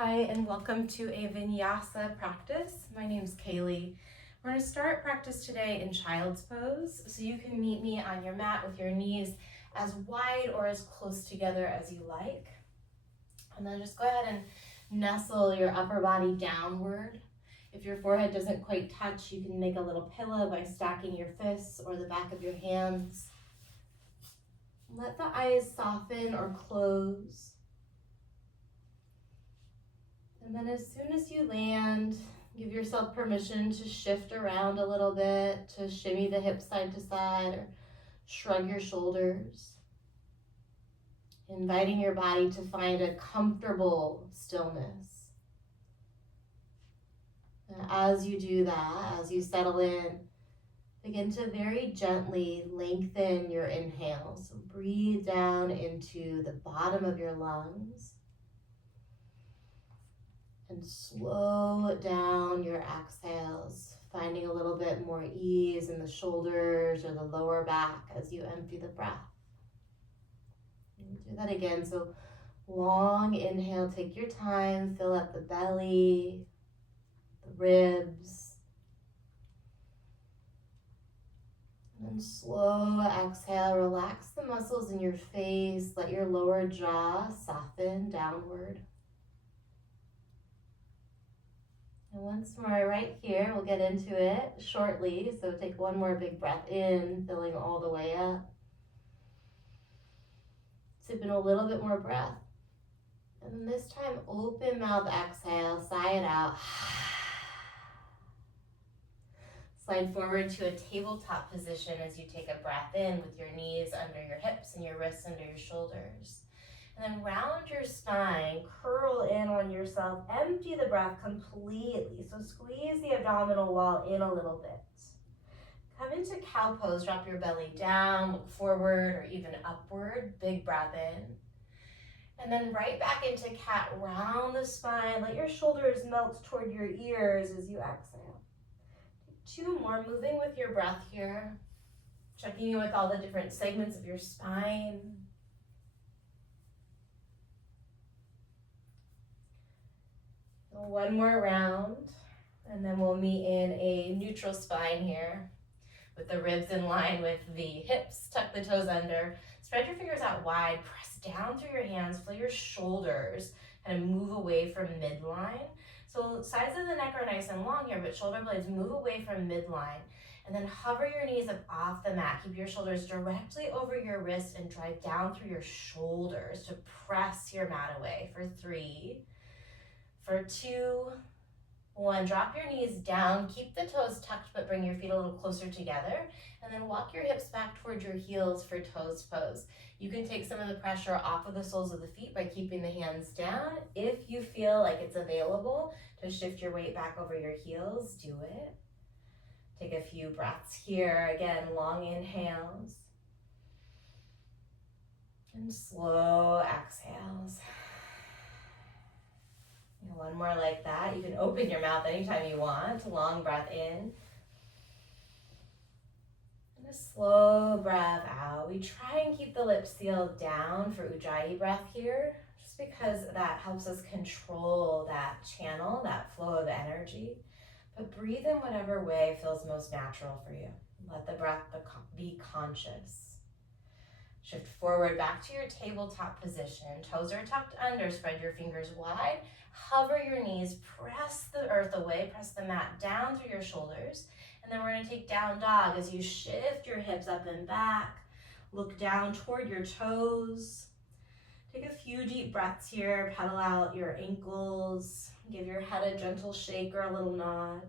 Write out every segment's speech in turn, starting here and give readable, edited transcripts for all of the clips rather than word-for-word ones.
Hi, and welcome to a vinyasa practice. My name's Kaylee. We're going to start practice today in child's pose, so you can meet me on your mat with your knees as wide or as close together as you like. And then just go ahead and nestle your upper body downward. If your forehead doesn't quite touch, you can make a little pillow by stacking your fists or the back of your hands. Let the eyes soften or close. And then as soon as you land, give yourself permission to shift around a little bit, to shimmy the hips side to side, or shrug your shoulders. Inviting your body to find a comfortable stillness. And as you do that, as you settle in, begin to very gently lengthen your inhale. So breathe down into the bottom of your lungs. And slow down your exhales, finding a little bit more ease in the shoulders or the lower back as you empty the breath. And do that again. So long inhale, take your time, fill up the belly, the ribs. And then slow exhale, relax the muscles in your face, let your lower jaw soften downward. And once more, right here, we'll get into it shortly. So take one more big breath in, filling all the way up. Sip in a little bit more breath. And then this time, open mouth exhale, sigh it out. Slide forward to a tabletop position as you take a breath in with your knees under your hips and your wrists under your shoulders. And then round your spine, curl in on yourself, empty the breath completely. So squeeze the abdominal wall in a little bit. Come into cow pose, drop your belly down, look forward or even upward, big breath in. And then right back into cat, round the spine, let your shoulders melt toward your ears as you exhale. Two more, moving with your breath here, checking in with all the different segments of your spine. One more round, and then we'll meet in a neutral spine here with the ribs in line with the hips, tuck the toes under, spread your fingers out wide, press down through your hands, feel your shoulders kind of move away from midline. So sides of the neck are nice and long here, but shoulder blades move away from midline. And then hover your knees up off the mat. Keep your shoulders directly over your wrist and drive down through your shoulders to press your mat away for 3, for 2, 1, drop your knees down, keep the toes tucked, but bring your feet a little closer together, and then walk your hips back towards your heels for toes pose. You can take some of the pressure off of the soles of the feet by keeping the hands down. If you feel like it's available to shift your weight back over your heels, do it. Take a few breaths here. Again, long inhales and slow exhales. And one more like that. You can open your mouth anytime you want. Long breath in. And a slow breath out. We try and keep the lips sealed down for Ujjayi breath here, just because that helps us control that channel, that flow of energy. But breathe in whatever way feels most natural for you. Let the breath be conscious. Shift forward back to your tabletop position. Toes are tucked under, spread your fingers wide. Hover your knees, press the earth away, press the mat down through your shoulders. And then we're gonna take down dog as you shift your hips up and back. Look down toward your toes. Take a few deep breaths here, pedal out your ankles. Give your head a gentle shake or a little nod.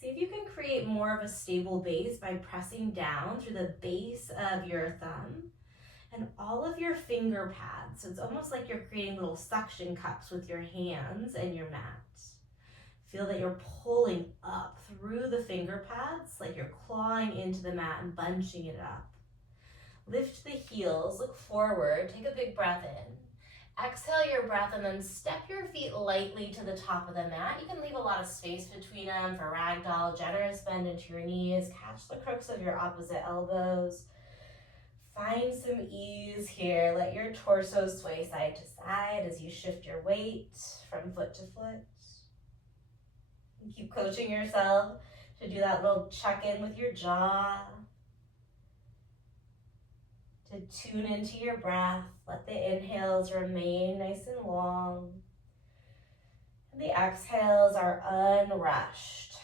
See if you can create more of a stable base by pressing down through the base of your thumb and all of your finger pads. So it's almost like you're creating little suction cups with your hands and your mat. Feel that you're pulling up through the finger pads, like you're clawing into the mat and bunching it up. Lift the heels, look forward, take a big breath in. Exhale your breath and then step your feet lightly to the top of the mat. You can leave a lot of space between them for ragdoll, generous bend into your knees. Catch the crooks of your opposite elbows. Find some ease here. Let your torso sway side to side as you shift your weight from foot to foot. And keep coaching yourself to do that little check-in with your jaw, to tune into your breath. Let the inhales remain nice and long. And the exhales are unrushed.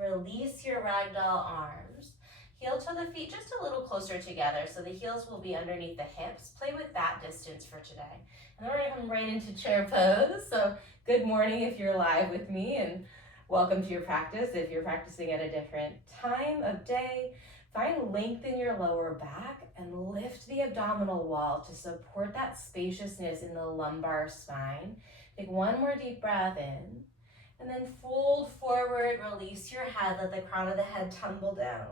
Release your ragdoll arms. Heel to the feet just a little closer together so the heels will be underneath the hips. Play with that distance for today. And then we're gonna come right into chair pose. So good morning if you're live with me, and welcome to your practice if you're practicing at a different time of day. Find length in your lower back and lift the abdominal wall to support that spaciousness in the lumbar spine. Take one more deep breath in. And then fold forward, release your head, let the crown of the head tumble down.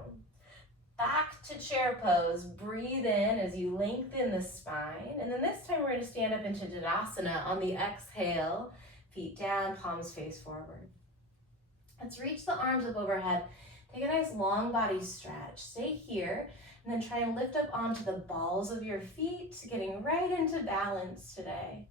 Back to chair pose, breathe in as you lengthen the spine. And then this time we're gonna stand up into Tadasana on the exhale, feet down, palms face forward. Let's reach the arms up overhead. Take a nice long body stretch. Stay here, and then try and lift up onto the balls of your feet, getting right into balance today.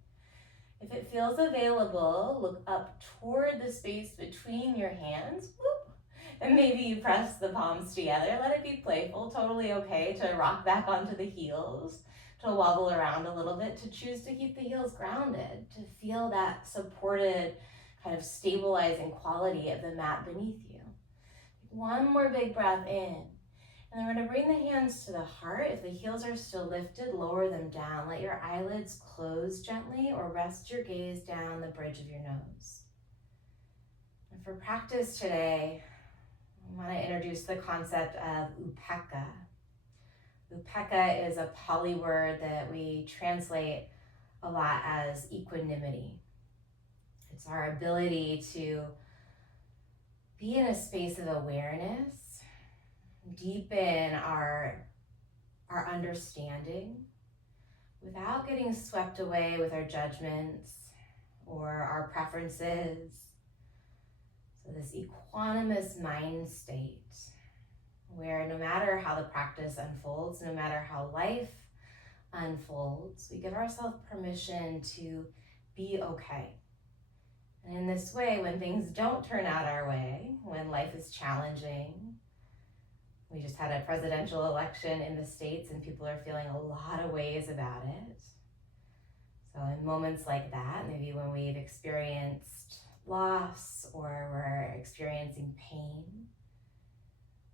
If it feels available, look up toward the space between your hands, whoop, and maybe you press the palms together. Let it be playful, totally okay to rock back onto the heels, to wobble around a little bit, to choose to keep the heels grounded, to feel that supported, kind of stabilizing quality of the mat beneath you. One more big breath in. And then we're gonna bring the hands to the heart. If the heels are still lifted, lower them down. Let your eyelids close gently or rest your gaze down the bridge of your nose. And for practice today, I wanna introduce the concept of upekkha. Upekkha is a Pali word that we translate a lot as equanimity. It's our ability to be in a space of awareness, deepen our understanding without getting swept away with our judgments or our preferences. So this equanimous mind state where no matter how the practice unfolds, no matter how life unfolds, we give ourselves permission to be okay. And in this way, when things don't turn out our way, when life is challenging, we just had a presidential election in the States and people are feeling a lot of ways about it. So in moments like that, maybe when we've experienced loss or we're experiencing pain,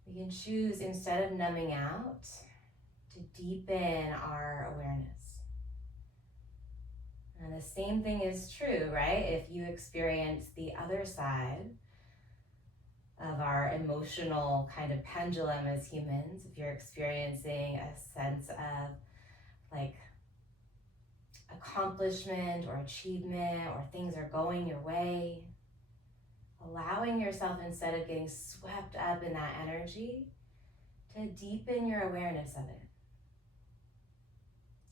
we can choose, instead of numbing out, to deepen our awareness. And the same thing is true, right? If you experience the other side of our emotional kind of pendulum as humans, if you're experiencing a sense of like accomplishment or achievement or things are going your way, allowing yourself, instead of getting swept up in that energy, to deepen your awareness of it.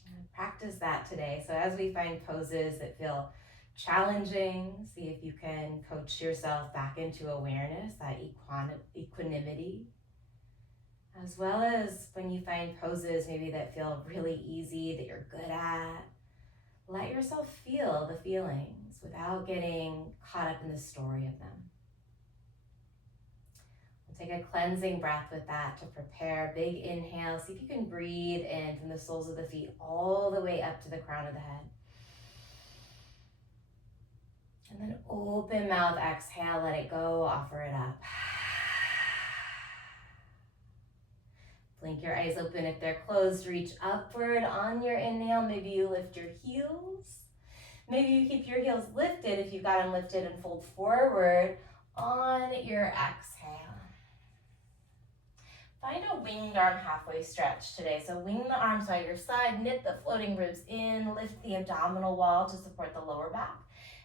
And practice that today. So as we find poses that feel challenging, see if you can coach yourself back into awareness, that equanimity, as well as when you find poses maybe that feel really easy, that you're good at, let yourself feel the feelings without getting caught up in the story of them. We'll take a cleansing breath with that to prepare. Big inhale. See if you can breathe in from the soles of the feet all the way up to the crown of the head. And then open mouth, exhale, let it go, offer it up. Blink your eyes open if they're closed, reach upward on your inhale. Maybe you lift your heels. Maybe you keep your heels lifted if you've got them lifted and fold forward on your exhale. Find a winged arm halfway stretch today. So wing the arms by your side, knit the floating ribs in, lift the abdominal wall to support the lower back.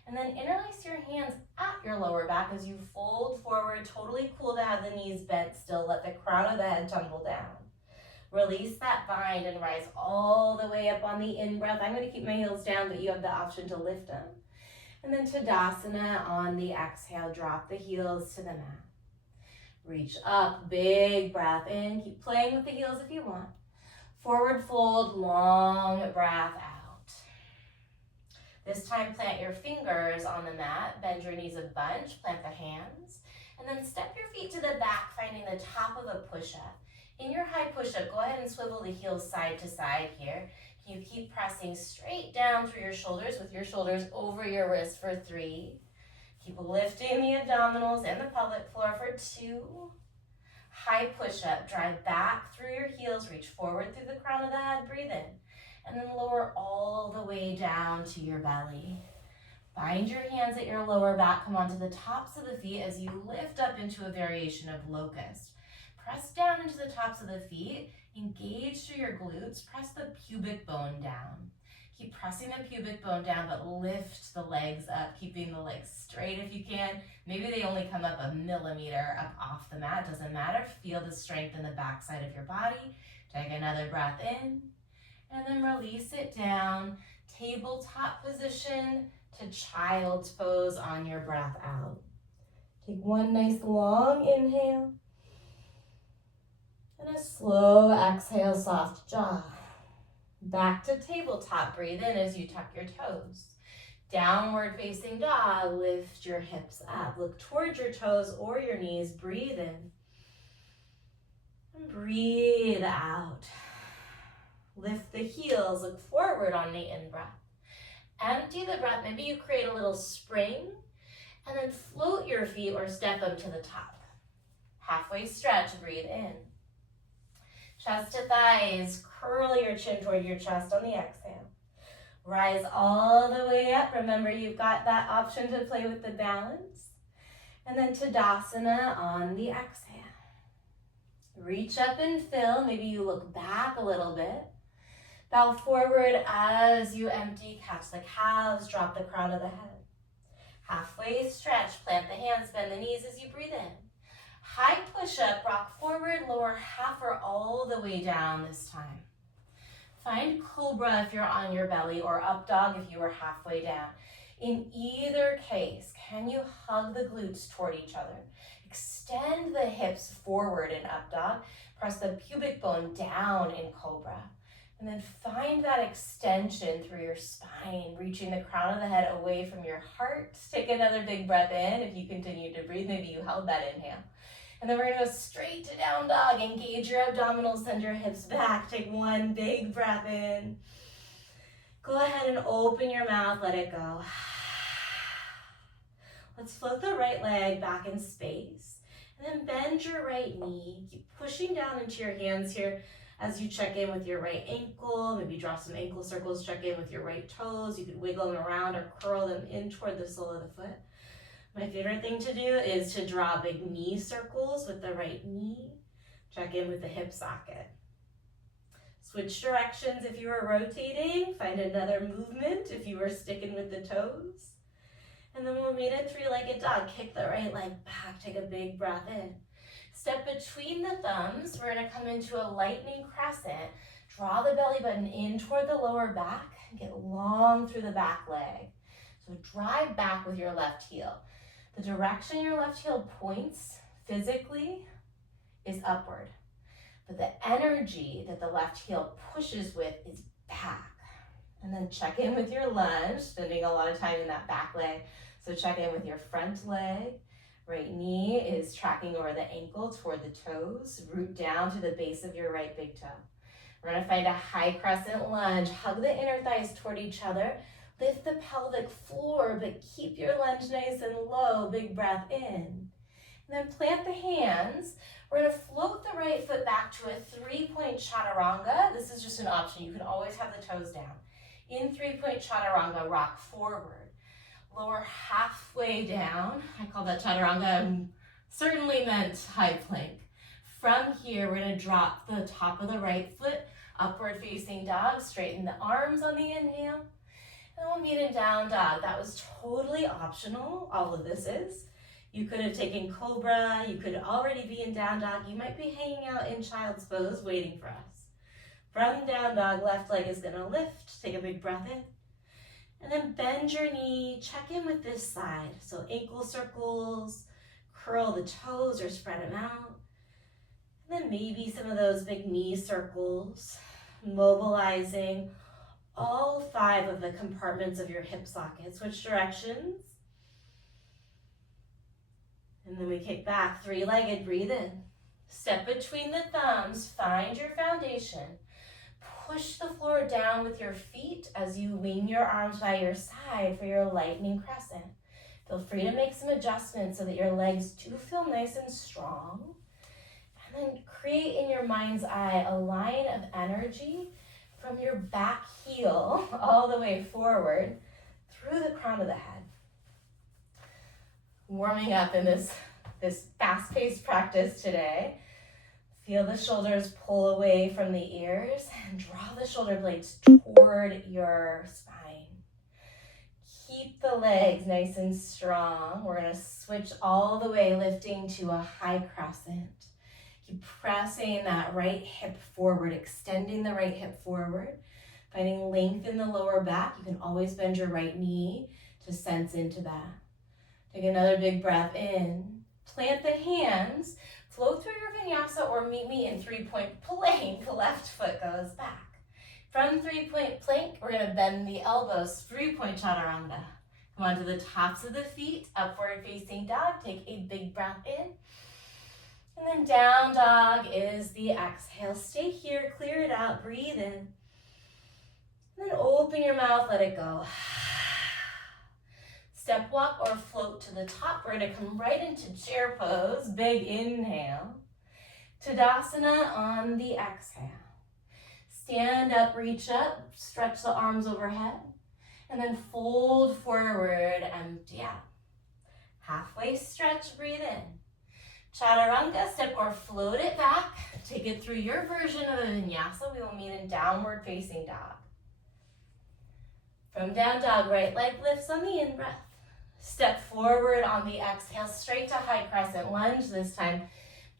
And then interlace your hands at your lower back as you fold forward. Totally cool to have the knees bent still. Let the crown of the head tumble down. Release that bind and rise all the way up on the in-breath. I'm going to keep my heels down, but you have the option to lift them. And then Tadasana on the exhale. Drop the heels to the mat. Reach up, big breath in. Keep playing with the heels if you want. Forward fold, long breath out. This time plant your fingers on the mat, bend your knees a bunch, plant the hands, and then step your feet to the back, finding the top of a push-up. In your high push-up, go ahead and swivel the heels side to side here. You keep pressing straight down through your shoulders with your shoulders over your wrists for 3. Keep lifting the abdominals and the pelvic floor for 2. High push-up, drive back through your heels, reach forward through the crown of the head, breathe in. And then lower all the way down to your belly. Find your hands at your lower back, come onto the tops of the feet as you lift up into a variation of locust. Press down into the tops of the feet, engage through your glutes, press the pubic bone down. Keep pressing the pubic bone down, but lift the legs up, keeping the legs straight if you can. Maybe they only come up a millimeter up off the mat, doesn't matter. Feel the strength in the backside of your body. Take another breath in, and then release it down. Tabletop position to child's pose on your breath out. Take one nice long inhale, and a slow exhale, soft jaw. Back to tabletop, breathe in as you tuck your toes. Downward facing dog, lift your hips up. Look towards your toes or your knees, breathe in. And breathe out. Lift the heels, look forward on the in-breath. Empty the breath, maybe you create a little spring, and then float your feet or step them to the top. Halfway stretch, breathe in. Chest to thighs, curl your chin toward your chest on the exhale. Rise all the way up. Remember, you've got that option to play with the balance. And then Tadasana on the exhale. Reach up and fill. Maybe you look back a little bit. Bow forward as you empty. Catch the calves, drop the crown of the head. Halfway stretch, plant the hands, bend the knees as you breathe in. High push-up, rock forward, lower half or all the way down this time. Find cobra if you're on your belly, or up dog if you are halfway down. In either case, can you hug the glutes toward each other? Extend the hips forward in up dog. Press the pubic bone down in cobra. And then find that extension through your spine, reaching the crown of the head away from your heart. Take another big breath in. If you continue to breathe, maybe you held that inhale. And then we're gonna go straight to down dog. Engage your abdominals, send your hips back. Take one big breath in. Go ahead and open your mouth, let it go. Let's float the right leg back in space. And then bend your right knee. Keep pushing down into your hands here as you check in with your right ankle. Maybe draw some ankle circles, check in with your right toes. You could wiggle them around or curl them in toward the sole of the foot. My favorite thing to do is to draw big knee circles with the right knee. Check in with the hip socket. Switch directions if you are rotating. Find another movement if you are sticking with the toes. And then we'll meet in three-legged dog. Kick the right leg back. Take a big breath in. Step between the thumbs. We're going to come into a lightning crescent. Draw the belly button in toward the lower back. Get long through the back leg. So drive back with your left heel. The direction your left heel points physically is upward. But the energy that the left heel pushes with is back. And then check in with your lunge, spending a lot of time in that back leg. So check in with your front leg. Right knee is tracking over the ankle toward the toes. Root down to the base of your right big toe. We're gonna find a high crescent lunge. Hug the inner thighs toward each other. Lift the pelvic floor, but keep your lunge nice and low. Big breath in. And then plant the hands. We're gonna float the right foot back to a three-point chaturanga. This is just an option. You can always have the toes down. In three-point chaturanga, rock forward. Lower halfway down. I call that chaturanga. Certainly meant high plank. From here, we're gonna drop the top of the right foot, upward facing dog. Straighten the arms on the inhale. And we'll meet in down dog. That was totally optional, all of this is. You could have taken cobra, you could already be in down dog. You might be hanging out in child's pose waiting for us. From down dog, left leg is gonna lift. Take a big breath in. And then bend your knee, check in with this side. So ankle circles, curl the toes or spread them out. And then maybe some of those big knee circles. mobilizing all 5 of the compartments of your hip socket. Switch directions. And then we kick back, 3-legged, breathe in. Step between the thumbs, find your foundation. Push the floor down with your feet as you wing your arms by your side for your lightning crescent. Feel free to make some adjustments so that your legs do feel nice and strong. And then create in your mind's eye a line of energy from your back heel all the way forward through the crown of the head. Warming up in this fast-paced practice today. Feel the shoulders pull away from the ears and draw the shoulder blades toward your spine. Keep the legs nice and strong. We're going to switch all the way, lifting to a high crescent. Keep pressing that right hip forward, extending the right hip forward, finding length in the lower back. You can always bend your right knee to sense into that. Take another big breath in. Plant the hands. Flow through your vinyasa or meet me in 3-point plank. Left foot goes back. From 3-point plank, we're going to bend the elbows. 3-point chaturanga. Come onto the tops of the feet. Upward facing dog. Take a big breath in. And then down dog is the exhale. Stay here. Clear it out. Breathe in. And then open your mouth. Let it go. Step walk or float to the top. We're going to come right into chair pose. Big inhale. Tadasana on the exhale. Stand up, reach up, stretch the arms overhead, and then fold forward, empty out. Halfway stretch, breathe in. Chaturanga, step or float it back. Take it through your version of a vinyasa. We will meet in downward facing dog. From down dog, right leg lifts on the in-breath. Step forward on the exhale, straight to high crescent lunge this time.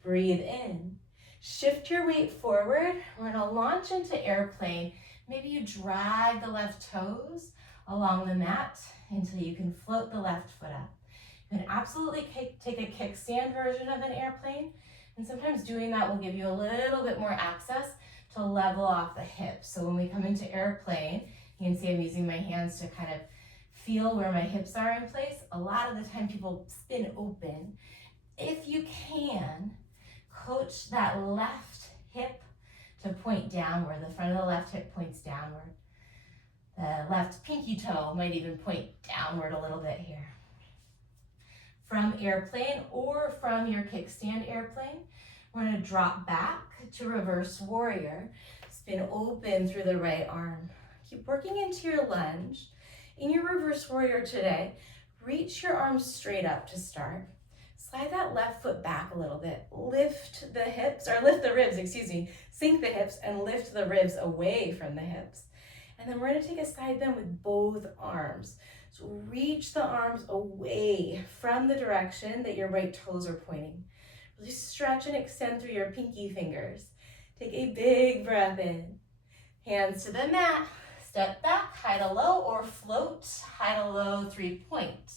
Breathe in. Shift your weight forward. We're going to launch into airplane. Maybe you drag the left toes along the mat until you can float the left foot up. You can absolutely take a kickstand version of an airplane, and sometimes doing that will give you a little bit more access to level off the hips. So when we come into airplane, you can see I'm using my hands to kind of feel where my hips are in place. A lot of the time people spin open. If you can, coach that left hip to point downward. The front of the left hip points downward. The left pinky toe might even point downward a little bit here. From airplane or from your kickstand airplane, we're going to drop back to reverse warrior. Spin open through the right arm. Keep working into your lunge. In your reverse warrior today, reach your arms straight up to start. Slide that left foot back a little bit. Lift the ribs, Sink the hips and lift the ribs away from the hips. And then we're going to take a side bend with both arms. So reach the arms away from the direction that your right toes are pointing. Really stretch and extend through your pinky fingers. Take a big breath in. Hands to the mat. Step back, high to low, or float, high to low, 3-point.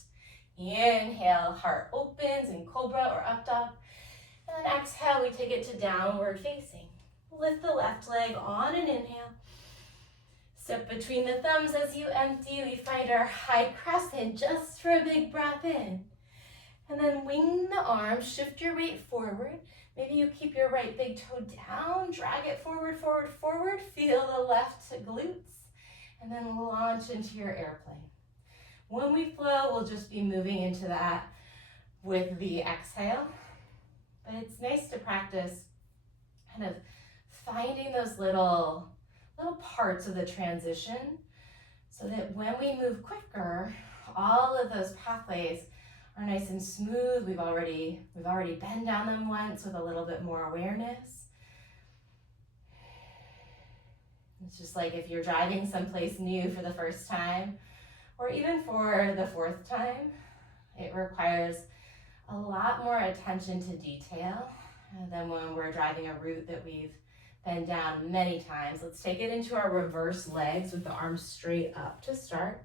Inhale, heart opens in cobra or up dog. And then exhale, we take it to downward facing. Lift the left leg on an inhale. Step between the thumbs as you empty. We find our high crescent just for a big breath in. And then wing the arms, shift your weight forward. Maybe you keep your right big toe down, drag it forward, forward, forward. Feel the left glutes. And then launch into your airplane. When we flow, we'll just be moving into that with the exhale. But it's nice to practice kind of finding those little parts of the transition so that when we move quicker, all of those pathways are nice and smooth. We've already been down them once with a little bit more awareness. It's just like if you're driving someplace new for the first time, or even for the 4th time, it requires a lot more attention to detail than when we're driving a route that we've been down many times. Let's take it into our reverse legs with the arms straight up to start.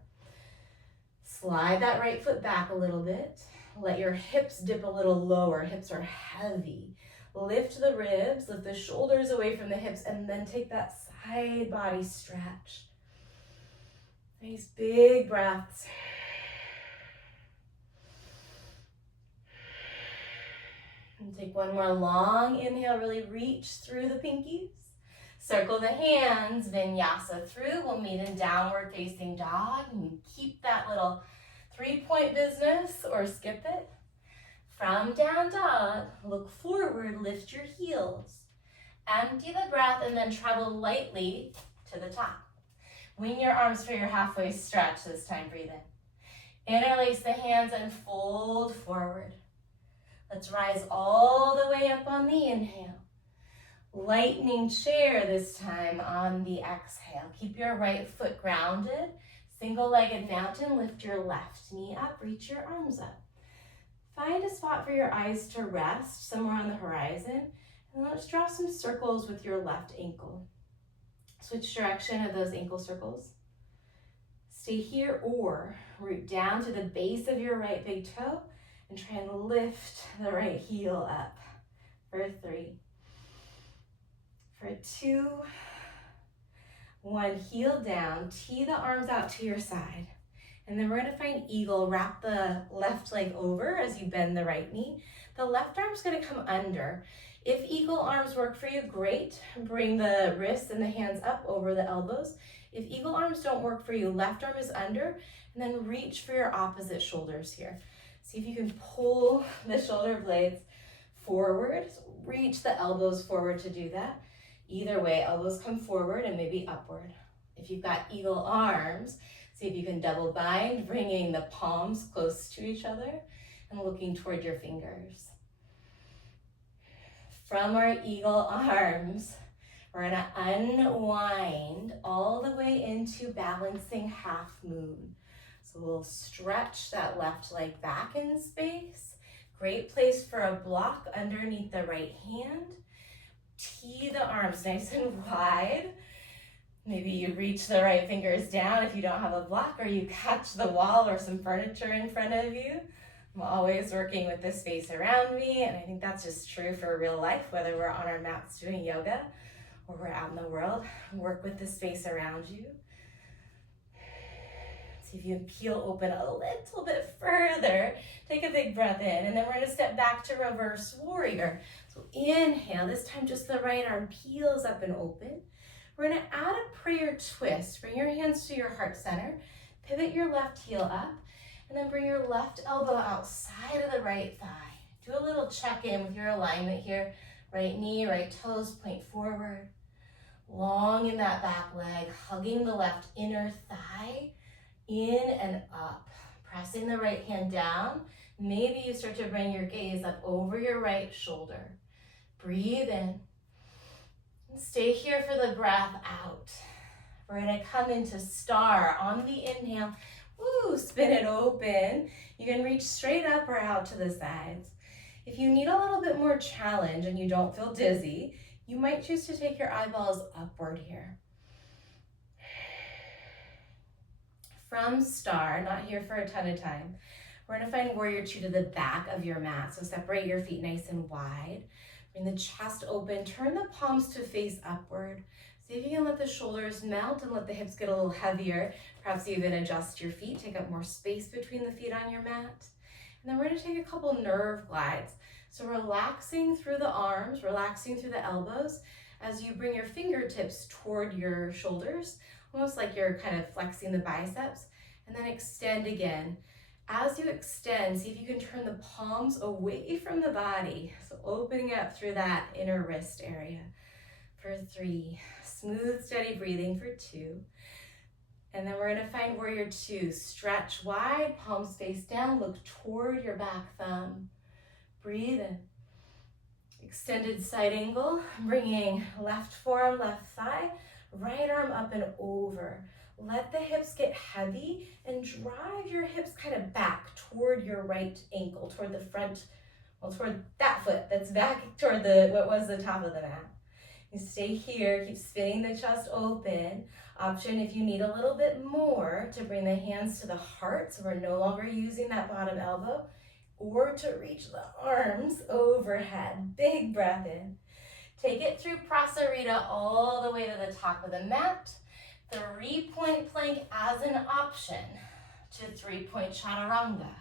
Slide that right foot back a little bit. Let your hips dip a little lower. Hips are heavy. Lift the ribs, lift the shoulders away from the hips, and then take that side body stretch. Nice big breaths. And take one more long inhale, really reach through the pinkies. Circle the hands, vinyasa through. We'll meet in downward facing dog. And keep that little 3-point business or skip it. From down dog, look forward, lift your heels. Empty the breath and then travel lightly to the top. Wing your arms for your halfway stretch this time, breathe in. Interlace the hands and fold forward. Let's rise all the way up on the inhale. Lightning chair this time on the exhale. Keep your right foot grounded. Single-legged mountain, lift your left knee up, reach your arms up. Find a spot for your eyes to rest somewhere on the horizon. And let's draw some circles with your left ankle. Switch direction of those ankle circles. Stay here or root down to the base of your right big toe and try and lift the right heel up. For 3, for 2, 1, heel down, tee the arms out to your side. And then we're gonna find eagle, wrap the left leg over as you bend the right knee. The left arm's gonna come under. If eagle arms work for you, great. Bring the wrists and the hands up over the elbows. If eagle arms don't work for you, left arm is under, and then reach for your opposite shoulders here. See if you can pull the shoulder blades forward. Reach the elbows forward to do that. Either way, elbows come forward and maybe upward. If you've got eagle arms, see if you can double bind, bringing the palms close to each other and looking toward your fingers. From our eagle arms, we're gonna unwind all the way into balancing half moon. So we'll stretch that left leg back in space. Great place for a block underneath the right hand. Tee the arms nice and wide. Maybe you reach the right fingers down if you don't have a block, or you catch the wall or some furniture in front of you. I'm always working with the space around me, and I think that's just true for real life, whether we're on our mats doing yoga or we're out in the world. Work with the space around you. See if you can peel open a little bit further. Take a big breath in, and then we're gonna step back to reverse warrior. So inhale, this time just the right arm peels up and open. We're gonna add a prayer twist. Bring your hands to your heart center, pivot your left heel up, and then bring your left elbow outside of the right thigh. Do a little check-in with your alignment here. Right knee, right toes point forward. Long in that back leg, hugging the left inner thigh, in and up. Pressing the right hand down. Maybe you start to bring your gaze up over your right shoulder. Breathe in. And stay here for the breath out. We're gonna come into star on the inhale. Woo, spin it open. You can reach straight up or out to the sides. If you need a little bit more challenge and you don't feel dizzy, you might choose to take your eyeballs upward here. From star, not here for a ton of time, we're gonna find warrior 2 to the back of your mat. So separate your feet nice and wide. Bring the chest open, turn the palms to face upward. See if you can let the shoulders melt and let the hips get a little heavier. Perhaps even adjust your feet, take up more space between the feet on your mat. And then we're gonna take a couple nerve glides. So relaxing through the arms, relaxing through the elbows as you bring your fingertips toward your shoulders, almost like you're kind of flexing the biceps, and then extend again. As you extend, see if you can turn the palms away from the body. So opening up through that inner wrist area. For 3, smooth, steady breathing for 2. And then we're gonna find warrior 2. Stretch wide, palms face down, look toward your back thumb. Breathe in. Extended side angle, bringing left forearm, left thigh, right arm up and over. Let the hips get heavy and drive your hips kind of back toward your right ankle, toward the front, well, toward that foot that's back toward what was the top of the mat. You stay here, keep spinning the chest open. Option if you need a little bit more to bring the hands to the heart, so we're no longer using that bottom elbow. or to reach the arms overhead. Big breath in. Take it through Prasarita all the way to the top of the mat. 3-point plank as an option to 3-point chaturanga.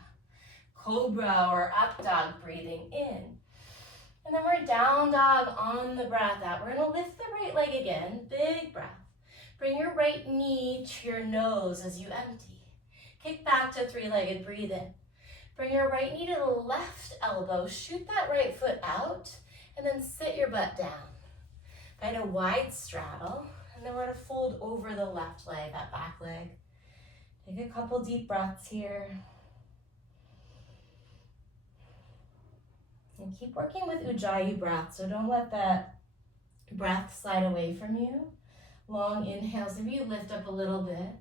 Cobra or up dog, breathing in. And then we're down dog on the breath out. We're gonna lift the right leg again, big breath. Bring your right knee to your nose as you empty. Kick back to 3-legged, breathe in. Bring your right knee to the left elbow, shoot that right foot out, and then sit your butt down. Find a wide straddle, and then we're gonna fold over the left leg, that back leg. Take a couple deep breaths here. And keep working with Ujjayi breath, so don't let that breath slide away from you. Long inhales, maybe you lift up a little bit. And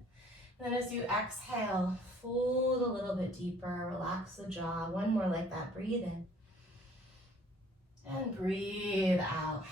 then as you exhale, fold a little bit deeper, relax the jaw. One more like that, breathe in. And breathe out.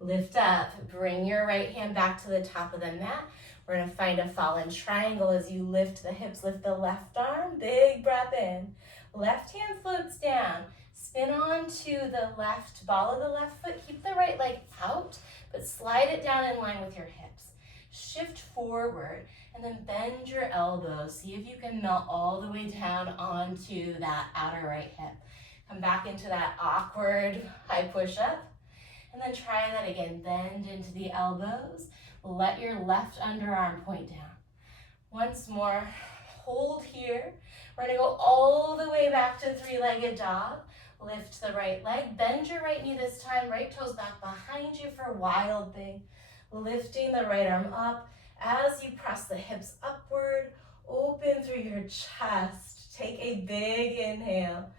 Lift up, bring your right hand back to the top of the mat. We're gonna find a fallen triangle as you lift the hips, lift the left arm, big breath in. Left hand floats down, spin onto the left ball of the left foot, keep the right leg out, but slide it down in line with your hips. Shift forward, and then bend your elbows. See if you can melt all the way down onto that outer right hip. Come back into that awkward high push-up. And then try that again. Bend into the elbows. Let your left underarm point down. Once more, hold here. We're gonna go all the way back to 3-legged dog. Lift the right leg. Bend your right knee this time. Right toes back behind you for wild thing. Lifting the right arm up. As you press the hips upward, open through your chest. Take a big inhale.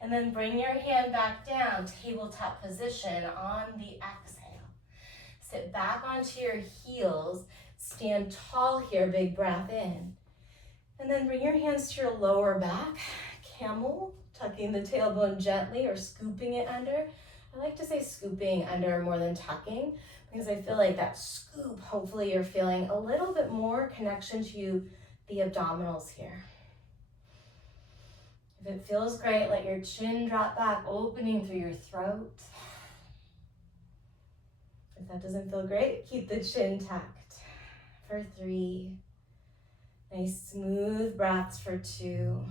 And then bring your hand back down, tabletop position on the exhale. Sit back onto your heels, stand tall here, big breath in. And then bring your hands to your lower back, camel, tucking the tailbone gently or scooping it under. I like to say scooping under more than tucking because I feel like that scoop, hopefully you're feeling a little bit more connection to the abdominals here. If it feels great, let your chin drop back, opening through your throat. If that doesn't feel great, keep the chin tucked. For 3. Nice smooth breaths for 2.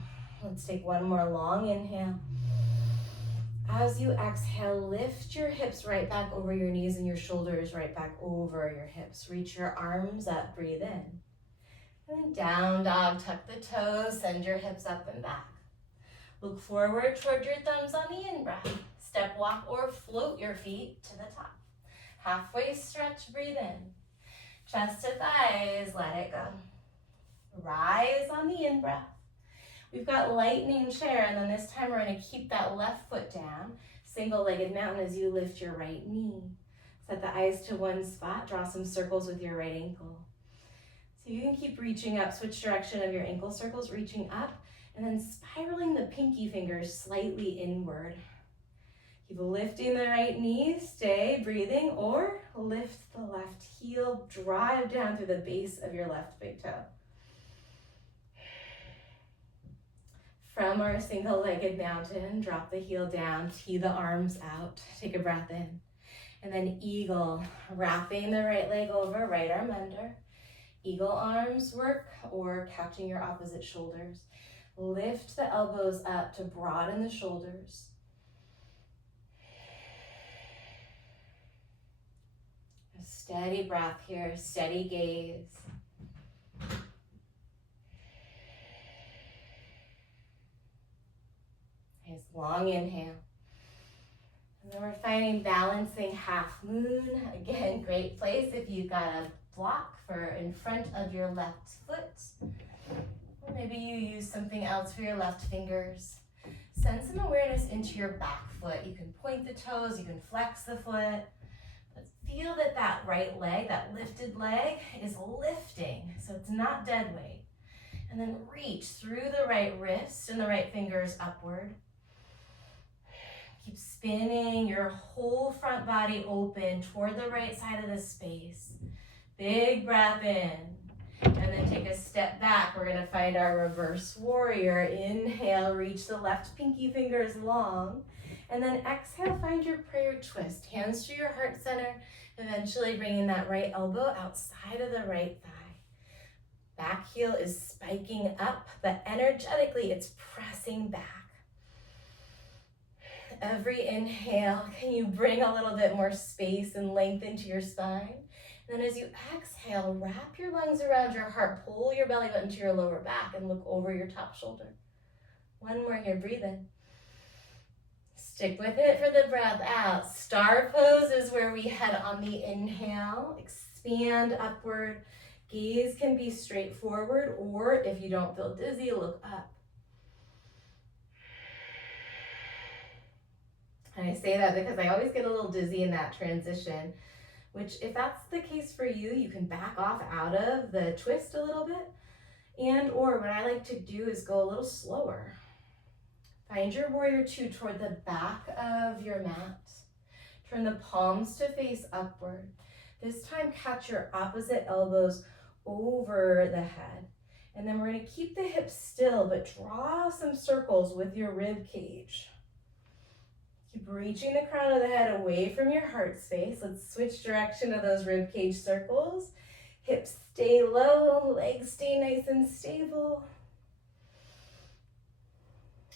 Let's take one more long inhale. As you exhale, lift your hips right back over your knees and your shoulders right back over your hips. Reach your arms up, breathe in. And then down dog, tuck the toes, send your hips up and back. Look forward toward your thumbs on the in-breath. Step, walk, or float your feet to the top. Halfway stretch, breathe in. Chest to thighs, let it go. Rise on the in-breath. We've got lightning chair, and then this time we're going to keep that left foot down. Single-legged mountain as you lift your right knee. Set the eyes to one spot. Draw some circles with your right ankle. So you can keep reaching up. Switch direction of your ankle circles, reaching up. And then spiraling the pinky fingers slightly inward. Keep lifting the right knee, stay breathing, or lift the left heel, drive down through the base of your left big toe. From our single-legged mountain, drop the heel down, tee the arms out, take a breath in. And then eagle, wrapping the right leg over, right arm under. Eagle arms work, or couching your opposite shoulders. Lift the elbows up to broaden the shoulders. A steady breath here, steady gaze. Nice long inhale. And then we're finding balancing half moon. Again, great place if you've got a block for in front of your left foot. Or maybe you use something else for your left fingers. Send some awareness into your back foot. You can point the toes, you can flex the foot. But feel that that right leg, that lifted leg, is lifting, so it's not dead weight. And then reach through the right wrist and the right fingers upward. Keep spinning your whole front body open toward the right side of the space. Big breath in. And then take a step back. We're gonna find our reverse warrior. Inhale, reach the left pinky fingers long. And then exhale, find your prayer twist. Hands to your heart center, eventually bringing that right elbow outside of the right thigh. Back heel is spiking up, but energetically it's pressing back. Every inhale, can you bring a little bit more space and length into your spine? And then as you exhale, wrap your lungs around your heart, pull your belly button to your lower back and look over your top shoulder. One more here, breathe in. Stick with it for the breath out. Star pose is where we head on the inhale. Expand upward. Gaze can be straight forward, or if you don't feel dizzy, look up. And I say that because I always get a little dizzy in that transition, which if that's the case for you, you can back off out of the twist a little bit. And or what I like to do is go a little slower. Find your warrior two toward the back of your mat. Turn the palms to face upward. This time catch your opposite elbows over the head. And then we're going to keep the hips still, but draw some circles with your rib cage. Keep reaching the crown of the head away from your heart space. Let's switch direction of those rib cage circles. Hips stay low, legs stay nice and stable.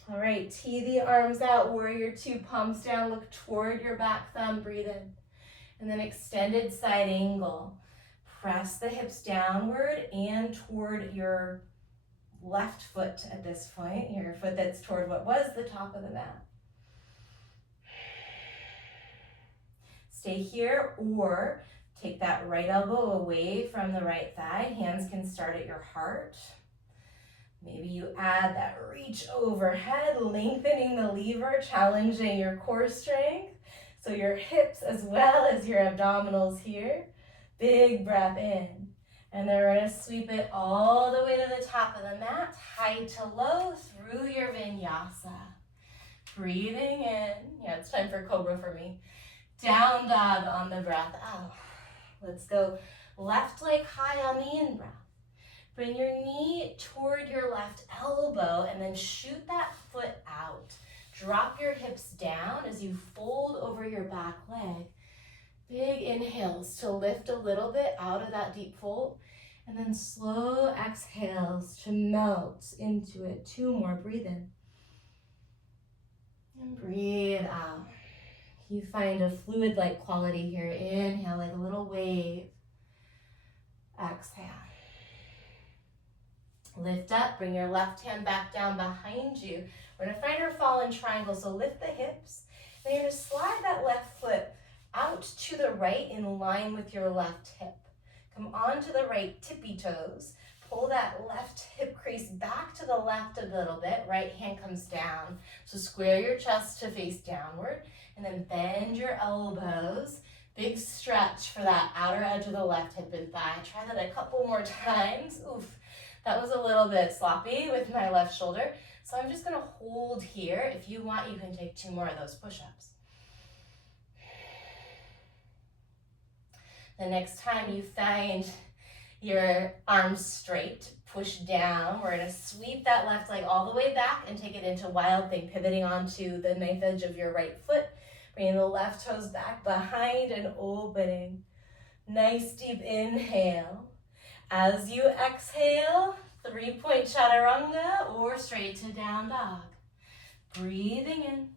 All right, tee the arms out, warrior two, palms down, look toward your back thumb, breathe in. And then extended side angle. Press the hips downward and toward your left foot at this point, your foot that's toward what was the top of the mat. Stay here or take that right elbow away from the right thigh. Hands can start at your heart. Maybe you add that reach overhead, lengthening the lever, challenging your core strength. So your hips as well as your abdominals here. Big breath in. And then we're going to sweep it all the way to the top of the mat, high to low through your vinyasa. Breathing in. Yeah, it's time for cobra for me. Down dog on the breath out. Let's go left leg high on the in-breath. Bring your knee toward your left elbow and then shoot that foot out. Drop your hips down as you fold over your back leg. Big inhales to lift a little bit out of that deep fold. And then slow exhales to melt into it. Two more, breathe in. And breathe out. You find a fluid-like quality here. Inhale like a little wave. Exhale. Lift up, bring your left hand back down behind you. We're gonna find our fallen triangle, so lift the hips. Then you're gonna slide that left foot out to the right in line with your left hip. Come onto the right tippy toes. Pull that left hip crease back to the left a little bit. Right hand comes down. So square your chest to face downward. And then bend your elbows. Big stretch for that outer edge of the left hip and thigh. Try that a couple more times. Oof. That was a little bit sloppy with my left shoulder. So I'm just gonna hold here. If you want, you can take two more of those push-ups. The next time you find your arms straight, push down. We're gonna sweep that left leg all the way back and take it into wild thing, pivoting onto the knife edge of your right foot. Bringing the left toes back behind and opening. Nice deep inhale. As you exhale, 3-point chaturanga or straight to down dog. Breathing in.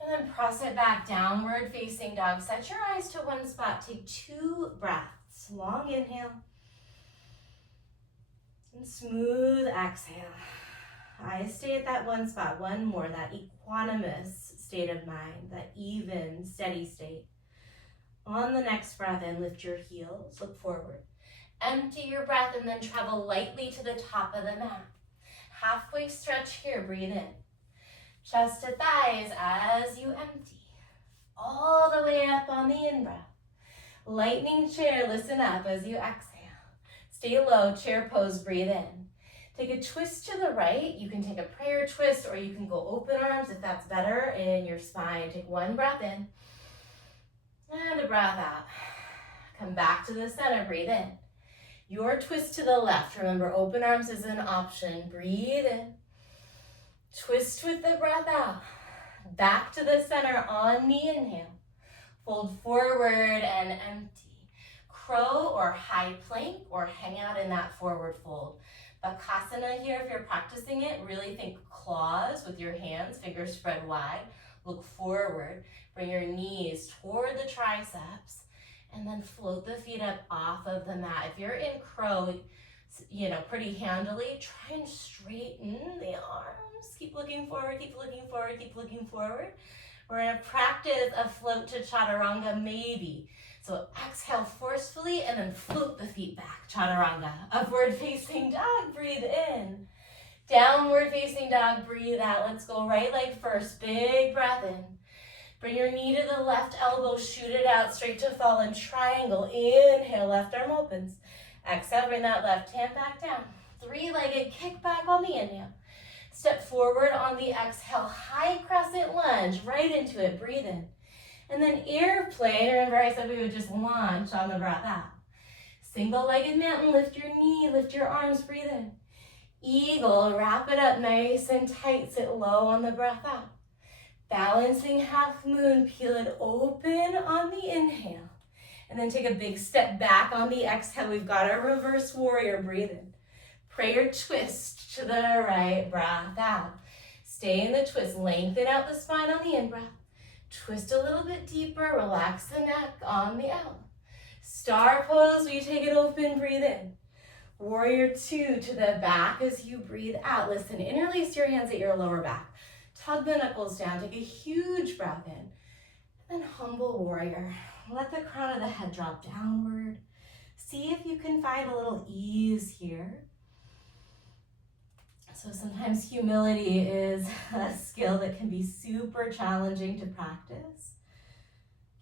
And then press it back, downward facing dog. Set your eyes to one spot. Take 2 breaths. Long inhale. And smooth exhale. Eyes stay at that one spot. One more, that equanimous state of mind, that even, steady state. On the next breath in, lift your heels, look forward. Empty your breath and then travel lightly to the top of the mat. Halfway stretch here, breathe in. Chest to thighs as you empty. All the way up on the in-breath. Lightning chair, listen up as you exhale. Stay low, chair pose, breathe in. Take a twist to the right. You can take a prayer twist or you can go open arms if that's better in your spine. Take 1 breath in and a breath out. Come back to the center, breathe in. Your twist to the left. Remember, open arms is an option. Breathe in. Twist with the breath out. Back to the center on the inhale. Fold forward and empty. Crow or high plank or hang out in that forward fold. Bakasana here, if you're practicing it, really think claws with your hands, fingers spread wide. Look forward. Bring your knees toward the triceps and then float the feet up off of the mat. If you're in crow, pretty handily, try and straighten the arms. Keep looking forward, keep looking forward, keep looking forward. We're gonna practice a float to chaturanga maybe. So exhale forcefully and then float the feet back, chaturanga. Upward facing dog, breathe in. Downward facing dog, breathe out. Let's go right leg first, big breath in. Bring your knee to the left elbow, shoot it out straight to fallen triangle. Inhale, left arm opens. Exhale, bring that left hand back down. Three-legged kick back on the inhale. Step forward on the exhale, high crescent lunge, right into it, breathe in. And then airplane, remember I said we would just launch on the breath out. Single-legged mountain, lift your knee, lift your arms, breathe in. Eagle, wrap it up nice and tight, sit low on the breath out. Balancing half moon, peel it open on the inhale. And then take a big step back on the exhale. We've got our reverse warrior, breathe in. Prayer twist to the right, breath out. Stay in the twist, lengthen out the spine on the in-breath. Twist a little bit deeper, relax the neck on the out. Star pose, we take it open, breathe in. Warrior two to the back as you breathe out. Listen, interlace your hands at your lower back. Tug the knuckles down, take a huge breath in. And then humble warrior. Let the crown of the head drop downward. See if you can find a little ease here. So sometimes humility is a skill that can be super challenging to practice.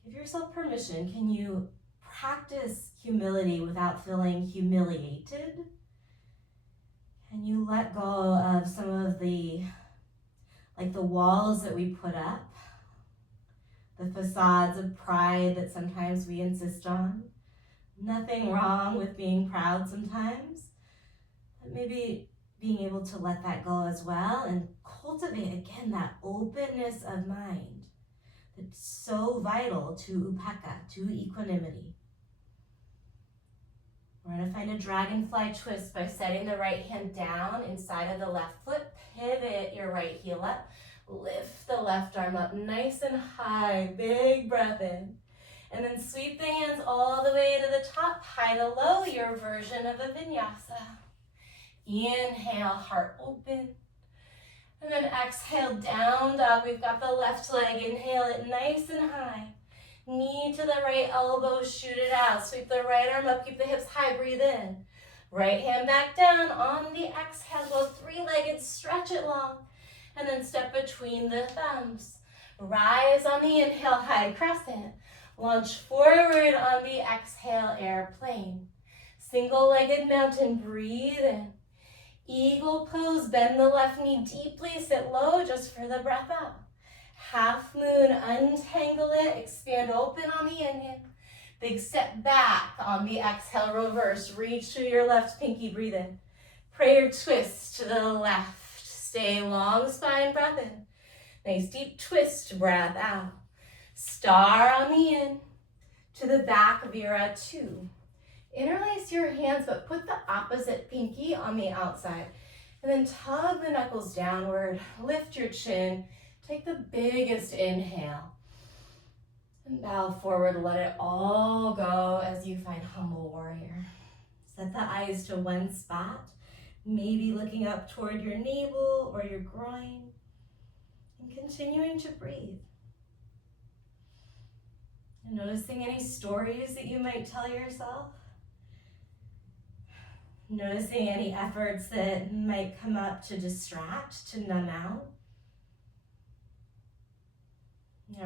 Give yourself permission. Can you practice humility without feeling humiliated? Can you let go of some of the walls that we put up, the facades of pride that sometimes we insist on? Nothing wrong with being proud sometimes, but maybe being able to let that go as well and cultivate again that openness of mind that's so vital to upekkha, to equanimity. We're going to find a dragonfly twist by setting the right hand down inside of the left foot. Pivot your right heel up. Lift the left arm up nice and high. Big breath in. And then sweep the hands all the way to the top, high to low, your version of a vinyasa. Inhale, heart open. And then exhale, down dog. We've got the left leg. Inhale it nice and high. Knee to the right elbow, shoot it out. Sweep the right arm up, keep the hips high, breathe in. Right hand back down on the exhale, go three-legged, stretch it long. And then step between the thumbs. Rise on the inhale, high crescent. Launch forward on the exhale, airplane. Single-legged mountain, breathe in. Eagle pose, bend the left knee deeply, sit low just for the breath out. Half moon, untangle it, expand open on the inhale. Big step back on the exhale, reverse. Reach through your left pinky, breathe in. Prayer twist to the left. Stay long spine, breath in. Nice deep twist, breath out. Star on the in. To the back, Vira two. Interlace your hands, but put the opposite pinky on the outside. And then tug the knuckles downward. Lift your chin. Take the biggest inhale. And bow forward. Let it all go as you find humble warrior. Set the eyes to one spot. Maybe looking up toward your navel or your groin. And continuing to breathe. And noticing any stories that you might tell yourself. Noticing any efforts that might come up to distract, to numb out.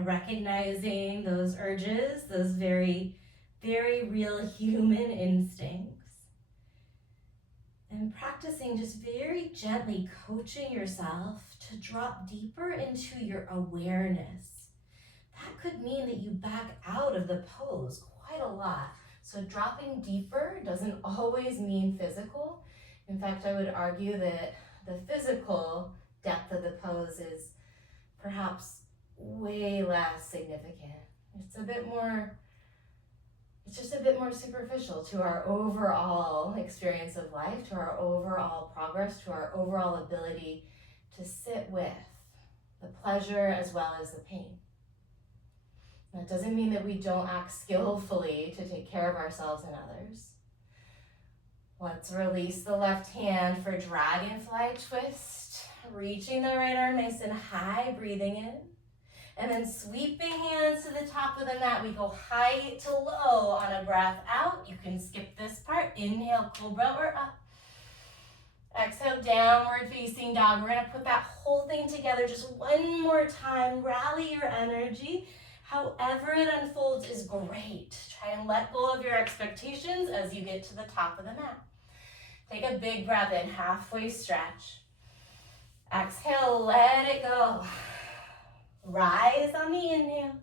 Recognizing those urges, those very, very real human instincts. And practicing just very gently coaching yourself to drop deeper into your awareness. That could mean that you back out of the pose quite a lot. So dropping deeper doesn't always mean physical. In fact, I would argue that the physical depth of the pose is perhaps way less significant. It's just a bit more superficial to our overall experience of life, to our overall progress, to our overall ability to sit with the pleasure as well as the pain. That doesn't mean that we don't act skillfully to take care of ourselves and others. Let's release the left hand for dragonfly twist, reaching the right arm nice and high, breathing in. And then sweeping hands to the top of the mat, we go high to low on a breath out. You can skip this part. Inhale, cobra or up. Exhale, downward facing dog. We're gonna put that whole thing together just one more time. Rally your energy. However it unfolds is great. Try and let go of your expectations as you get to the top of the mat. Take a big breath in, halfway stretch. Exhale, let it go. Rise on the inhale.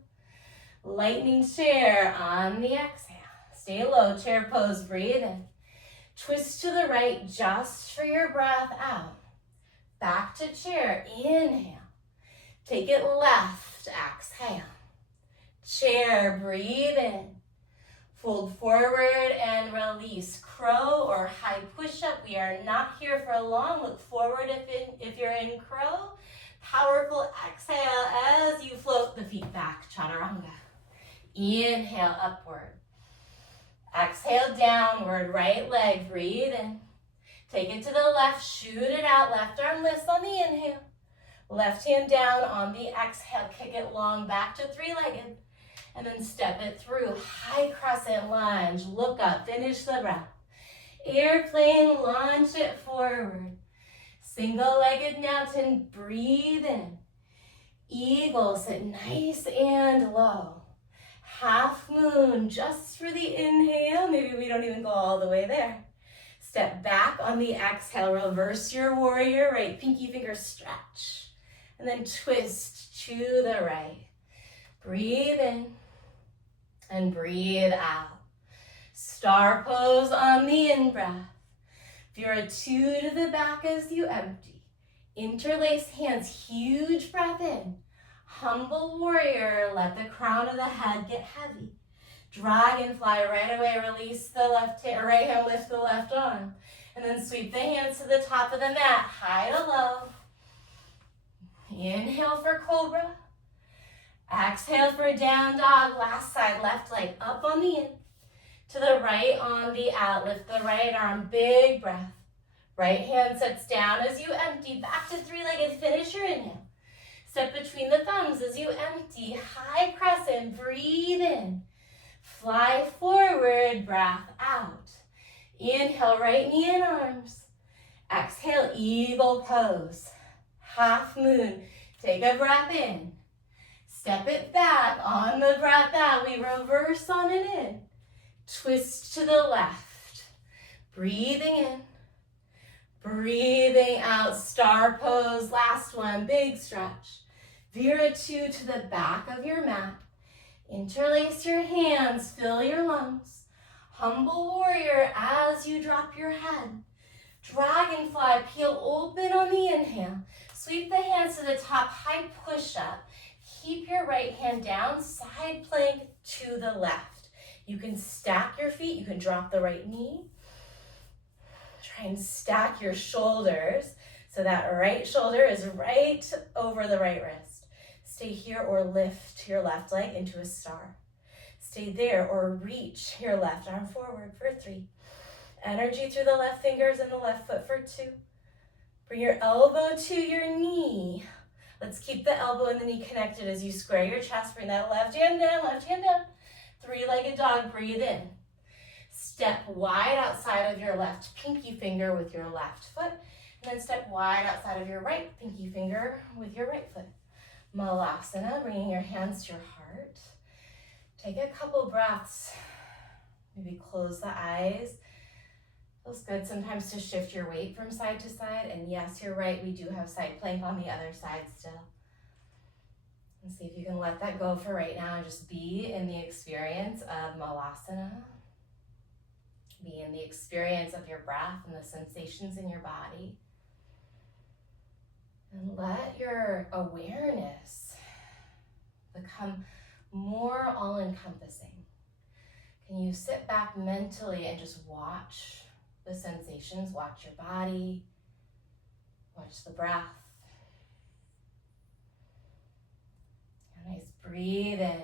Lightning chair on the exhale. Stay low, chair pose, breathe in. Twist to the right just for your breath out. Back to chair, inhale. Take it left, exhale. Chair, breathe in. Fold forward and release. Crow or high push-up. We are not here for long. Look forward if you're in crow. Powerful exhale as you float the feet back, chaturanga. Inhale, upward. Exhale, downward, right leg, breathe in. Take it to the left, shoot it out, left arm lifts on the inhale. Left hand down on the exhale, kick it long back to three-legged. And then step it through, high crescent lunge, look up, finish the breath. Airplane, launch it forward. Single-legged mountain, breathe in. Eagle, sit nice and low. Half moon, just for the inhale. Maybe we don't even go all the way there. Step back on the exhale, reverse your warrior, right pinky finger stretch. And then twist to the right. Breathe in and breathe out. Star pose on the in-breath. If you're a 2 to the back as you empty. Interlace hands, huge breath in. Humble warrior, let the crown of the head get heavy. Dragonfly, right away, release the right hand, lift the left arm. And then sweep the hands to the top of the mat, high to low. Inhale for cobra. Exhale for down dog, last side, left leg up on the in. To the right on the out, lift the right arm, big breath. Right hand sits down as you empty, back to three-legged, finish your inhale. Step between the thumbs as you empty, high crescent, breathe in. Fly forward, breath out. Inhale, right knee and arms. Exhale, eagle pose. Half moon, take a breath in. Step it back, on the breath out, we reverse on it in. Twist to the left, breathing in, breathing out, star pose, last one, big stretch. Viratu to the back of your mat. Interlace your hands, fill your lungs. Humble warrior as you drop your head. Dragonfly, peel open on the inhale. Sweep the hands to the top, high push up. Keep your right hand down, side plank to the left. You can stack your feet, you can drop the right knee. Try and stack your shoulders so that right shoulder is right over the right wrist. Stay here or lift your left leg into a star. Stay there or reach your left arm forward for 3. Energy through the left fingers and the left foot for 2. Bring your elbow to your knee. Let's keep the elbow and the knee connected as you square your chest. Bring that left hand down, left hand down. Three-legged dog, breathe in. Step wide outside of your left pinky finger with your left foot. And then step wide outside of your right pinky finger with your right foot. Malasana, bringing your hands to your heart. Take a couple breaths. Maybe close the eyes. Feels good sometimes to shift your weight from side to side. And yes, you're right, we do have side plank on the other side still. And see if you can let that go for right now and just be in the experience of Malasana. Be in the experience of your breath and the sensations in your body. And let your awareness become more all-encompassing. Can you sit back mentally and just watch the sensations, watch your body, watch the breath. A nice breathe in.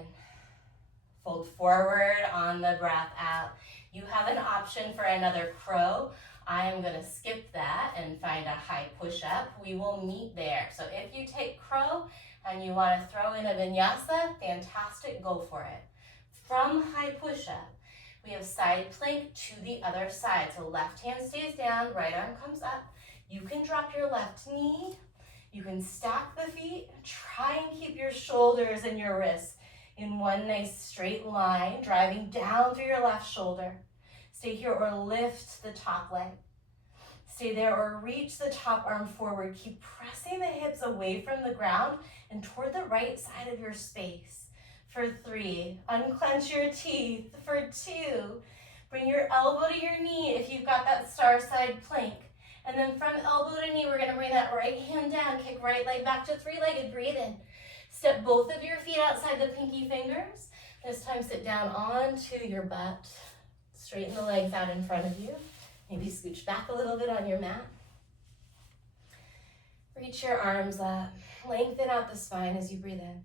Fold forward on the breath out. You have an option for another crow. I am going to skip that and find a high push-up. We will meet there. So if you take crow and you want to throw in a vinyasa, fantastic, go for it. From high push-up, we have side plank to the other side. So left hand stays down, right arm comes up. You can drop your left knee. You can stack the feet. Try and keep your shoulders and your wrists in one nice straight line, driving down through your left shoulder. Stay here or lift the top leg. Stay there or reach the top arm forward. Keep pressing the hips away from the ground and toward the right side of your space. For 3, unclench your teeth. For 2, bring your elbow to your knee if you've got that star side plank. And then from elbow to knee, we're gonna bring that right hand down, kick right leg back to 3-legged, breathe in. Step both of your feet outside the pinky fingers. This time sit down onto your butt. Straighten the legs out in front of you. Maybe scooch back a little bit on your mat. Reach your arms up. Lengthen out the spine as you breathe in.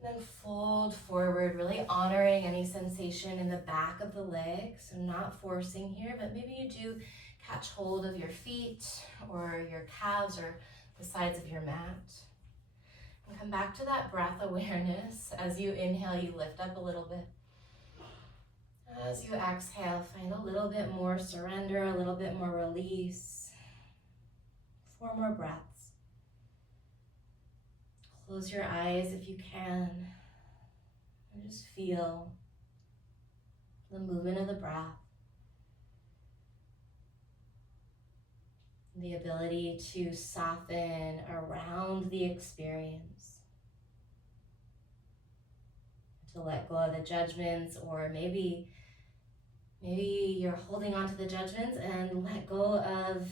And then fold forward, really honoring any sensation in the back of the legs. So not forcing here, but maybe you do catch hold of your feet or your calves or the sides of your mat. And come back to that breath awareness. As you inhale, you lift up a little bit. As you exhale, find a little bit more surrender, a little bit more release. 4 more breaths. Close your eyes if you can. And just feel the movement of the breath. The ability to soften around the experience. To let go of the judgments, or maybe you're holding on to the judgments, and let go of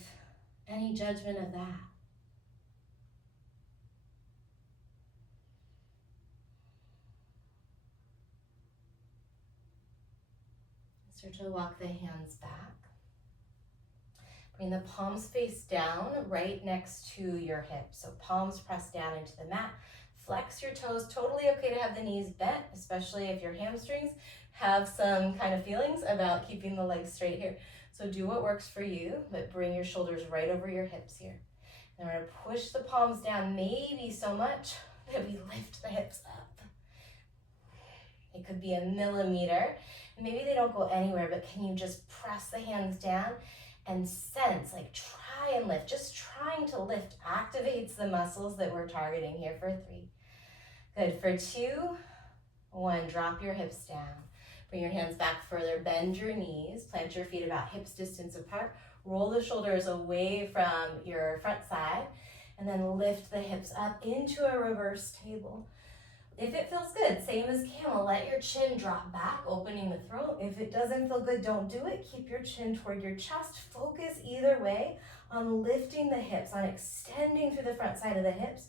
any judgment of that. Start to walk the hands back. Bring the palms face down right next to your hips. So palms pressed down into the mat. Flex your toes. Totally okay to have the knees bent, especially if your hamstrings have some kind of feelings about keeping the legs straight here. So do what works for you, but bring your shoulders right over your hips here. And we're going to push the palms down, maybe so much that we lift the hips up. It could be a millimeter. Maybe they don't go anywhere, but can you just press the hands down and sense, like try and lift. Just trying to lift activates the muscles that we're targeting here for 3. Good, for 2, 1, drop your hips down. Bring your hands back further, bend your knees, plant your feet about hips distance apart, roll the shoulders away from your front side, and then lift the hips up into a reverse table. If it feels good, same as camel, let your chin drop back, opening the throat. If it doesn't feel good, don't do it. Keep your chin toward your chest. Focus either way on lifting the hips, on extending through the front side of the hips,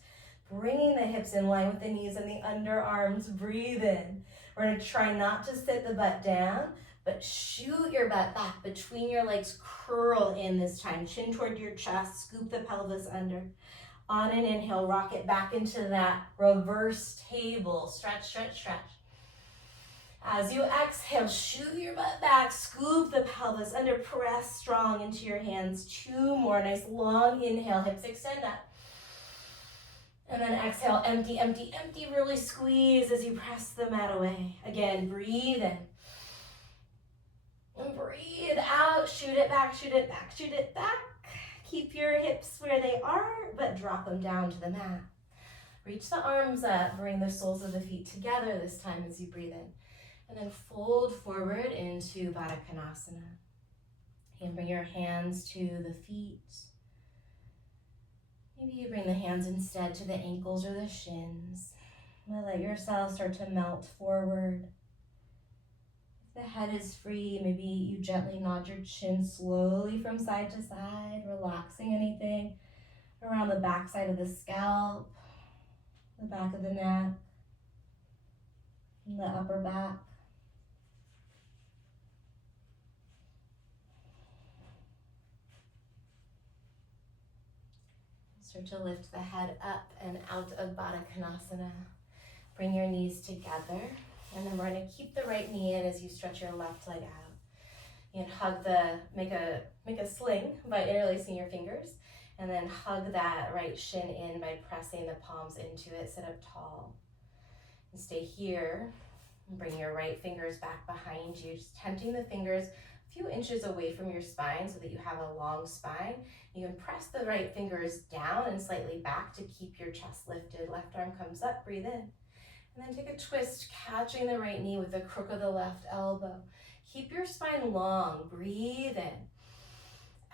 bringing the hips in line with the knees and the underarms. Breathe in. We're going to try not to sit the butt down, but shoot your butt back between your legs. Curl in this time. Chin toward your chest. Scoop the pelvis under. On an inhale, rock it back into that reverse table. Stretch, stretch, stretch. As you exhale, shoot your butt back, scoop the pelvis under, press strong into your hands. 2 more, nice long inhale, hips extend up. And then exhale, empty, empty, empty, really squeeze as you press the mat away. Again, breathe in. And breathe out, shoot it back, shoot it back, shoot it back. Keep your hips where they are, but drop them down to the mat. Reach the arms up, bring the soles of the feet together this time as you breathe in. And then fold forward into Baddha Konasana. And bring your hands to the feet. Maybe you bring the hands instead to the ankles or the shins. And let yourself start to melt forward. The head is free. Maybe you gently nod your chin slowly from side to side, relaxing anything around the back side of the scalp, the back of the neck, and the upper back. Start to lift the head up and out of Baddha Konasana. Bring your knees together, and then we're going to keep the right knee in as you stretch your left leg out. And make a sling by interlacing your fingers, and then hug that right shin in by pressing the palms into it. Sit up tall and stay here. And bring your right fingers back behind you, just tenting the fingers a few inches away from your spine so that you have a long spine. You can press the right fingers down and slightly back to keep your chest lifted. Left arm comes up, breathe in. And then take a twist, catching the right knee with the crook of the left elbow. Keep your spine long, breathe in.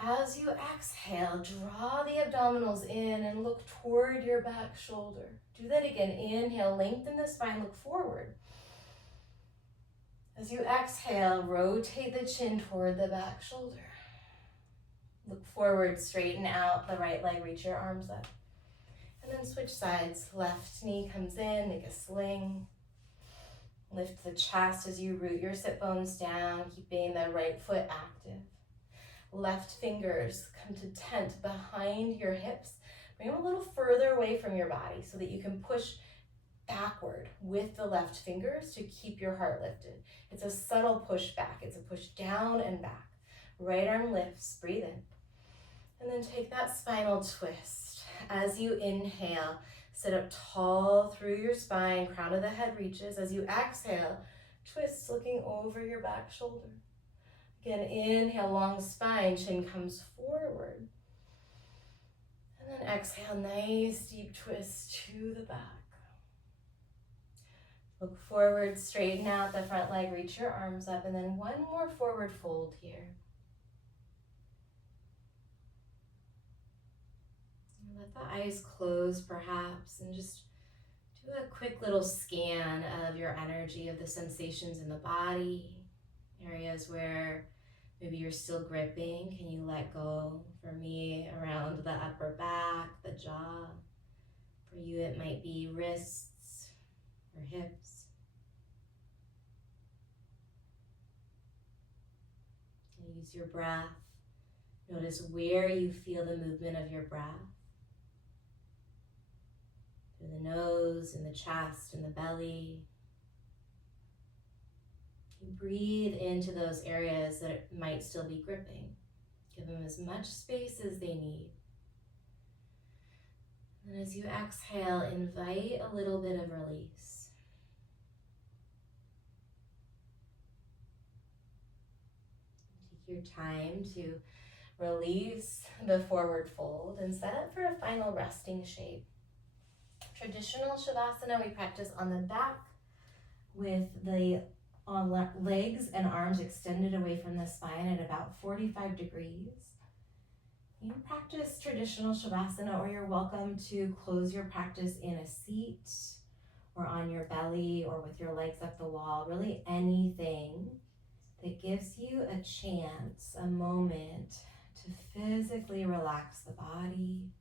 As you exhale, draw the abdominals in and look toward your back shoulder. Do that again, inhale, lengthen the spine, look forward. As you exhale, rotate the chin toward the back shoulder. Look forward, straighten out the right leg, reach your arms up. And then switch sides. Left knee comes in, make a sling. Lift the chest as you root your sit bones down, keeping the right foot active. Left fingers come to tent behind your hips. Bring them a little further away from your body so that you can push backward with the left fingers to keep your heart lifted. It's a subtle push back. It's a push down and back. Right arm lifts, breathe in. And then take that spinal twist. As you inhale, sit up tall through your spine, crown of the head reaches. As you exhale, twist looking over your back shoulder. Again, inhale, long spine, chin comes forward. And then exhale, nice deep twist to the back. Look forward, straighten out the front leg, reach your arms up, and then one more forward fold here. Let the eyes close perhaps, and just do a quick little scan of your energy, of the sensations in the body, areas where maybe you're still gripping. Can you let go? For me, around the upper back, the jaw. For you, it might be wrists or hips. And use your breath. Notice where you feel the movement of your breath. Through the nose, in the chest, in the belly. You breathe into those areas that might still be gripping. Give them as much space as they need. And as you exhale, invite a little bit of release. Take your time to release the forward fold and set up for a final resting shape. Traditional Shavasana we practice on the back with the legs and arms extended away from the spine at about 45 degrees. You can practice traditional Shavasana, or you're welcome to close your practice in a seat or on your belly or with your legs up the wall. Really anything that gives you a chance, a moment to physically relax the body,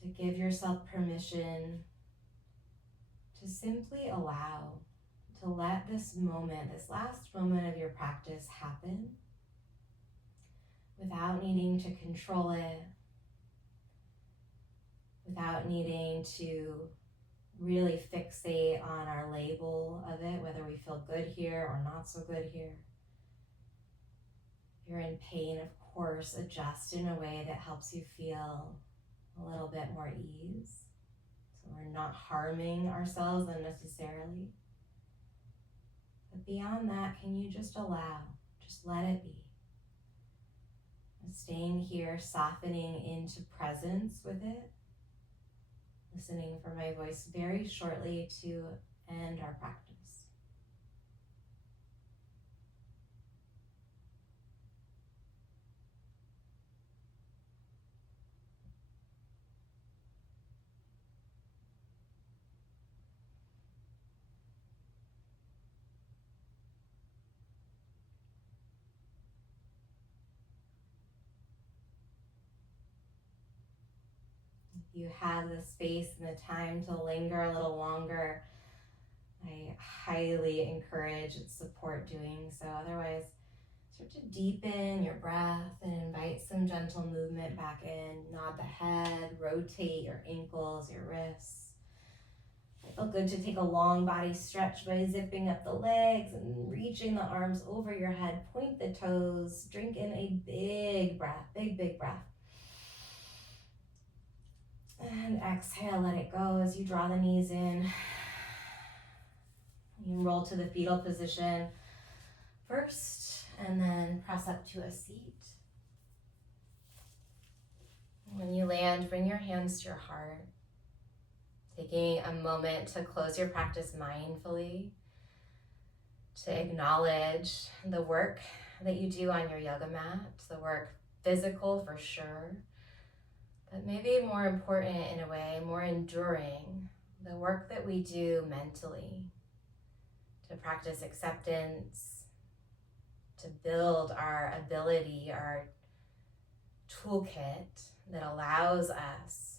to give yourself permission to simply allow, to let this moment, this last moment of your practice happen without needing to control it, without needing to really fixate on our label of it, whether we feel good here or not so good here. If you're in pain, of course, adjust in a way that helps you feel a little bit more ease. So we're not harming ourselves unnecessarily. But beyond that, can you just allow, just let it be. And staying here, softening into presence with it, listening for my voice very shortly to end our practice. If you have the space and the time to linger a little longer, I highly encourage and support doing so. Otherwise, start to deepen your breath and invite some gentle movement back in. Nod the head, rotate your ankles, your wrists. It felt good to take a long body stretch by zipping up the legs and reaching the arms over your head. Point the toes. Drink in a big breath, big breath. And exhale, let it go as you draw the knees in. You can roll to the fetal position first and then press up to a seat. When you land, bring your hands to your heart, taking a moment to close your practice mindfully, to acknowledge the work that you do on your yoga mat, the work physical for sure, but maybe more important in a way, more enduring, the work that we do mentally to practice acceptance, to build our ability, our toolkit that allows us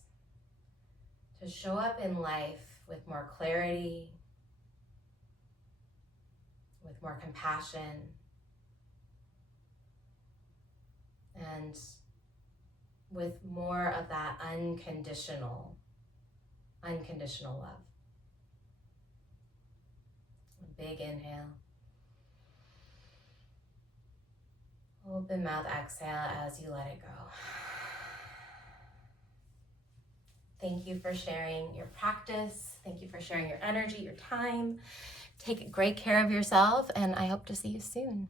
to show up in life with more clarity, with more compassion, and with more of that unconditional love. A big inhale. Open mouth exhale as you let it go. Thank you for sharing your practice. Thank you for sharing your energy, your time. Take great care of yourself, and I hope to see you soon.